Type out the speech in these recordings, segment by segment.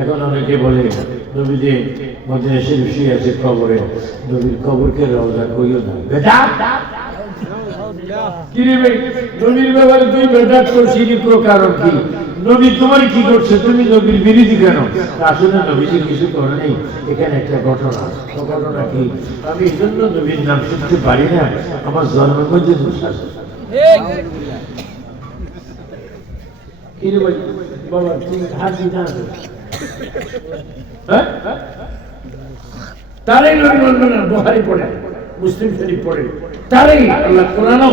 এখন অনেকে বলে নবীদের মদিনা শরীফ শুয়ে আছে কবরে, নবীর কবরকে রওজা কইও না। বেদাত কি রে ভাই, নবীর ব্যাপারে তুই বেদাত করছিস কারণ কি? নবী তোমার কি করছে? তুমি নবীর বিরোধী কেন? আসলে নবীজি কিছু করে নেই, এখানে একটা ঘটনা। ঘটনা কি? আমি এই জন্য নবীর নাম শুনতে পারি না, আমার জন্মের মধ্যে দোষ আছে। কি রে ভাই বাবা, তুমি হাত দিতে আসো। তারাই নবী মানবে না, বুখারী পড়ে, মুসলিম শরীফ পড়ে, তারাই আল্লাহ কোরআনও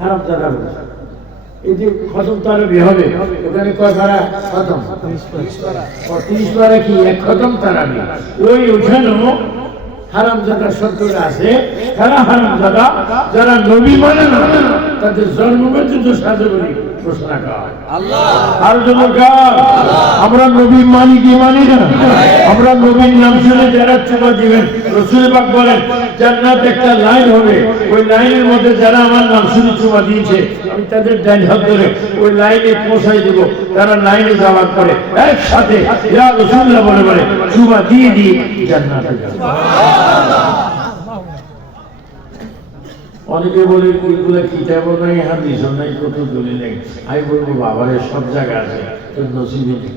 হারাম জায়গা বলেছে। এই যে খতম তারাবি হবে, ওখানে কয় পারা খতম? 30 পারা কি এক খতম তারাবি? ওইখানেও হারাম জায়গা শব্দটা আছে। তারা হারাম জায়গা যারা নবী মানে না, তাদের জন্মগত সাজে বলি ঘোষণা করা। আর আমরা নবী মানি কি মানি না? আমরা নবীর নাম শুনে যারা চুমা দিবেন, রাসূল পাক বলেন জান্নাত একটা লাইন হবে, ওই লাইনের মধ্যে যারা আমার নাম শুনে চুমা দিয়েছে আমি তাদের ডান হাত ধরে ওই লাইনে পৌঁছাই দেব। তারা লাইনে যাওয়ার পরে একসাথে ইয়া রাসূলুল্লাহ বলে বলে চুমা দিয়ে দিয়ে জান্নাতে যাবে। অনেকে বলে ওইগুলা কিতাবও নাই, হাদিসও নাই, কত দলিল নেই। আমি বলবো বাবারে সব জায়গা আছে, তোর নসিবে নেই।